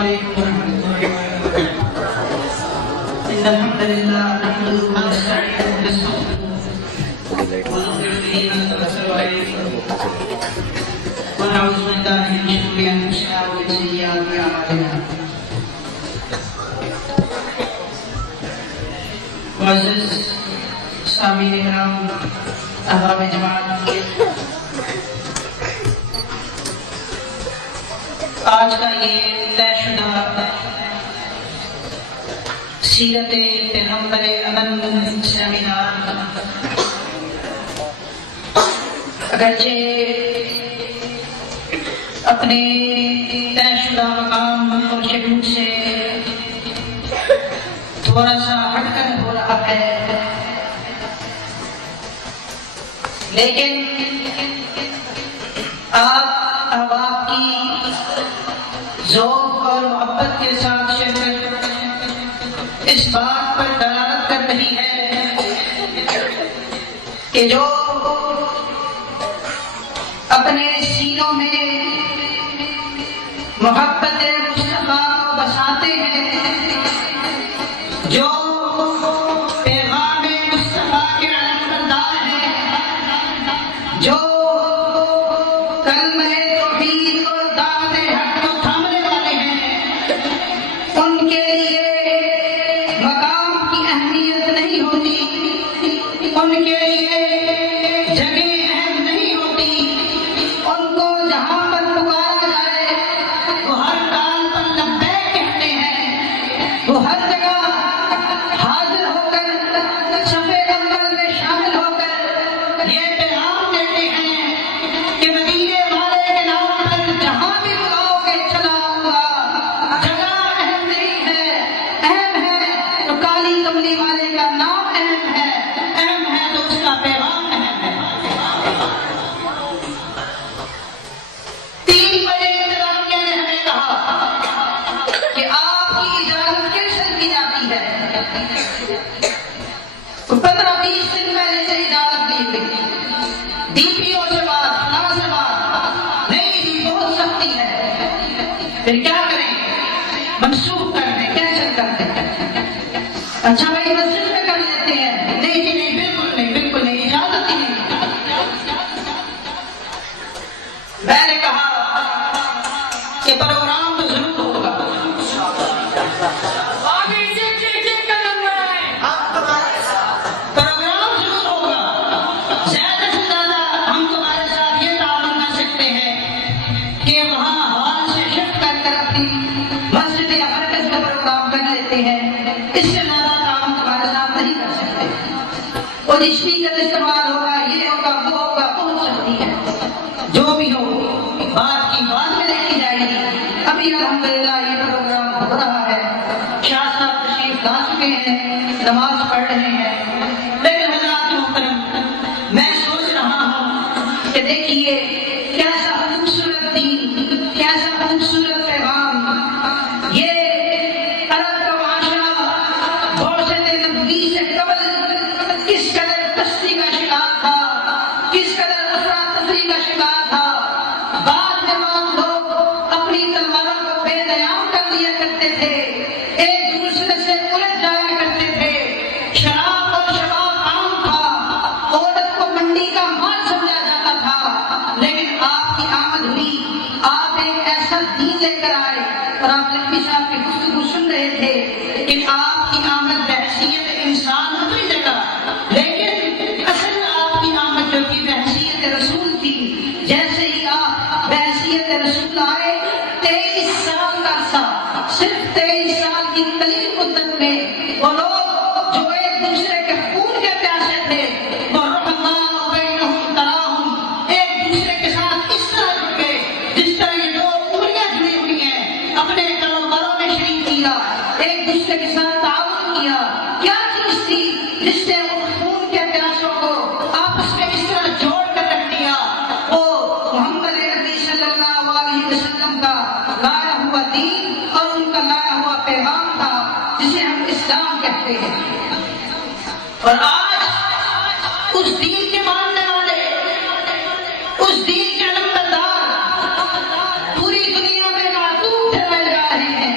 علیکم ورحمۃ اللہ وبرکاتہ۔ ان الحمد للہ نحمده ونستعینه ونستغفره ونؤمن به ونتوکل علیہ ونعوذ باللہ من شرور انفسنا ومن سیئات اعمالنا۔ معزز سامعین کرام، احباب جماعت، آج کا یہ طے شدہ سیرت پیغمبر امن سیمینار اگرچہ اپنے طے شدہ مقام اور شیڈول سے تھوڑا سا ہٹ کر ہو رہا ہے، لیکن آپ احباب کی ذوق اور محبت کے ساتھ شرکت اس بات پر دلالت کر رہی ہے کہ جو اپنے سینوں میں محبت مصطفیٰ کو بساتے ہیں، جو پیغام مصطفیٰ کے علمبردار ہیں، جو کلمہ توحید اور دعوت حق کو تھامنے والے ہیں، ان کے لیے مقام کی اہمیت نہیں ہوتی، ان کے لیے جگہ اہم نہیں ہوتی، ان کو جہاں پر پکارا جائے وہ ہر ٹال پر لبیک کہتے ہیں، وہ ہر جگہ حاضر ہو کر صف اول میں شامل ہو کر یہ پیغام دیتے ہیں کہ مدینے والے کے نام پر جہاں بھی بلاؤ گے چلا آؤں گا۔ جگہ اہم نہیں ہے، اہم ہے تو کالی کملی والے کا نام اہم ہے تو اس کا پیغام اہم ہے۔ 3 بجے انتظامیہ نے ہمیں کہا کہ آپ کی اجازت کینسل کی جاتی ہے۔ 15-20 دن پہلے سے اجازت دی گئی، ڈی پی او سے بات، فلاں سے بات، نہیں جی بہت سختی ہے، پھر کیا کریں؟ منسوخ کر دیں، کینسل کر دیں۔ اچھا بھائی مسجد میں کر لیتے ہیں، نہیں جی نہیں، بالکل نہیں، بالکل نہیں، اجازت ہی نہیں۔ میں نے کہا کہ پروگرام تو ضرور ہوگا، پروگرام ضرور ہوگا، زیادہ سے زیادہ ہم تمہارے ساتھ یہ تعاون کر سکتے ہیں کہ وہاں ہال سے شفٹ کر اپنی مسجد یا مرکز کا پروگرام کر لیتے ہیں، اس سے زیادہ تعاون تمہارے ساتھ نہیں کر سکتے۔ اور اسپیکر استعمال ہوگا، یہ ہوگا، وہ ہوگا، پہنچ سکتی ہے، جو بھی ہو بات کی بات میں دیکھی جائے گی۔ ابھی الحمدللہ یہ پروگرام ہو رہا ہے، شاہ صاحب تشریف لا چکے ہیں، نماز پڑھ رہے ہیں، لیکن حضرات محترم، میں سوچ رہا ہوں کہ دیکھیے کیسا خوبصورت دین، کیسا خوبصورت پیغام، یہ عرب کا معاشرہ بعثت نبوی سے قبل کس قدر پستی کا شکار تھا، کس قدر افراتفری کا شکار تھا۔ بعد جوان لوگ اپنی تلواروں کو بے نیام کر لیا کرتے تھے، ایک دوسرے سے الجھ جایا کرتے تھے، شراب اور شباب عام تھا، عورت کو منڈی کا مال سمجھا جاتا تھا، لیکن آپ کی آمد ہوئی، آپ ایک ایسا دین لے کر آئے، اور آپ لکھنوی صاحب کی گفتگو سن رہے تھے کہ آپ کی آمد بحیثیت انسان اپنی جگہ، لیکن اصل آپ کی آمد جو تھی بحیثیت رسول تھی۔ جیسے ہی آپ بحیثیت رسول آئے، 23 سال کا عرصہ، صرف 23 سال کی قلیل مدت میں وہ لوگ جو ایک دوسرے کے خون کے پیاسے تھے، وہ رحماء بینہم تراہم، ایک دوسرے کے ساتھ اس طرح جڑ گئے جس طرح یہ لوگ انگلیاں جڑی ہوئی ہیں، اپنے کاروباروں میں شریک کیا، ایک دوسرے کے ساتھ تعاون کیا۔ کیا چیز تھی جس نے ان خون کے پیاسوں کو آپس میں اس طرح جوڑ کر رکھ دیا؟ وہ محمد نبی صلی اللہ علیہ وسلم کا لایا ہوا دین اور ان کا لایا ہوا پیغام تھا، جسے ہم اسلام کہتے ہیں۔ اور آج اس دین کے ماننے والے، اس دین کے علمبردار پوری دنیا میں معدوم ٹھہرائے جا رہے ہیں۔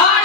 8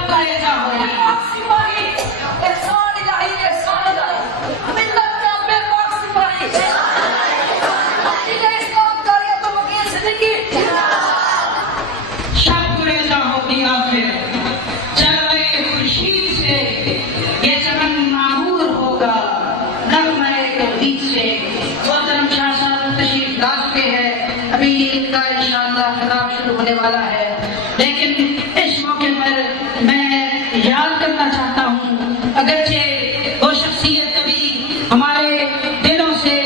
شب ریزہ ہوگی شب ریزہ ہوگی آخر چلوے خورشید سے یہ چمن معمور ہوگا نغمہ توحید سے. محترم شاہ صاحب تشریف لا چکے ہیں, ابھی ان کا انشاءاللہ خطاب شروع ہونے والا ہے, لیکن اس موقع پر میں یاد کرنا چاہتا ہوں اگرچہ وہ شخصیت کبھی ہمارے دلوں سے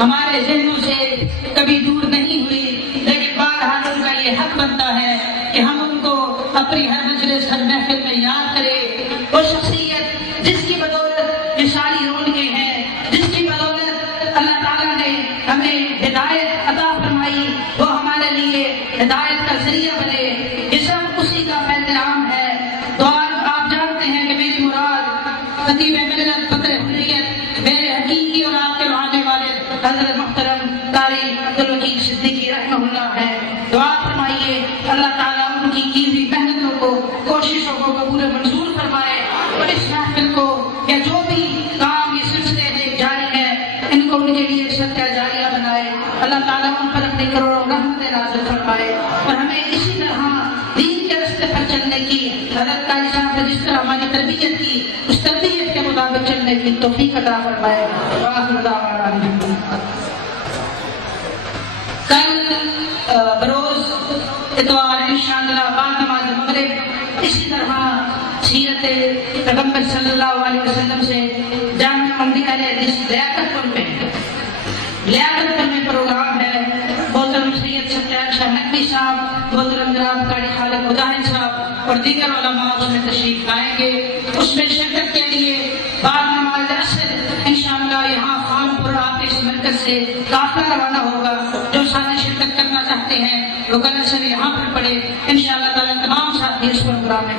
ہمارے ذہنوں سے کبھی دور نہیں ہوئی, لیکن بہرحال ان کا یہ حق بنتا ہے کہ ہم ان کو اپنی ہر مجلس ہر محفل میں یاد کریں. وہ شخصیت جس کی بدولت یہ ساری رونقیں ہیں, جس کی بدولت اللہ تعالیٰ نے ہمیں ہدایت عطا فرمائی, وہ ہمارے لیے ہدایت کا ذریعہ بنے, یہ سب اسی کا احترام ہے. تو آپ جانتے ہیں کہ میری مراد خطیب ملت فخر حریت میرے حقیقی اور آپ کے آنے والے حضرت محترم قاری عبدالوکیل صدیقی رحمہ اللہ ہے. دعا فرمائیے اللہ تعالیٰ ان کی ہوئی محنتوں کو کوششوں کو قبول منظور فرمائے, اور اس محفل کو یا جو بھی کام یہ سلسلے جاری ہے ان کو ان کے لیے صدقہ جاریہ بنائے. اللہ تعالیٰ ان پر اپنی کروڑوں رحمتیں نازل فرمائے, اور ہمیں اسی طرح دین کے راستے پر چلنے کی حضرت قاری صاحب نے جس طرح ہماری تربیت کی اس تربیت کے مطابق چلنے کی توفیق عطا فرمائے. وآخر دعوانا کل بروز اتوار انشاءاللہ بعد نماز مغرب اسی طرح سیرت پیغمبر صلی اللہ علیہ وسلم سے جامعہ مملکہ لیاقت پور میں پروگرام ہے. محترم سید ستیار شاہ نقوی صاحب, محترم جناب قاری خالد مجاہد صاحب اور دیگر علماء اس میں تشریف لائیں گے. اس میں شرکت کے لیے بعد نماز عصر انشاءاللہ یہاں خانپور آپ اس مرکز سے قافلہ روانہ ہوگا. جو ساتھی شرکت کرنا چاہتے ہیں وہ کل عصر یہاں پر پڑھے, انشاءاللہ تعالیٰ تمام ساتھی اس پروگرام میں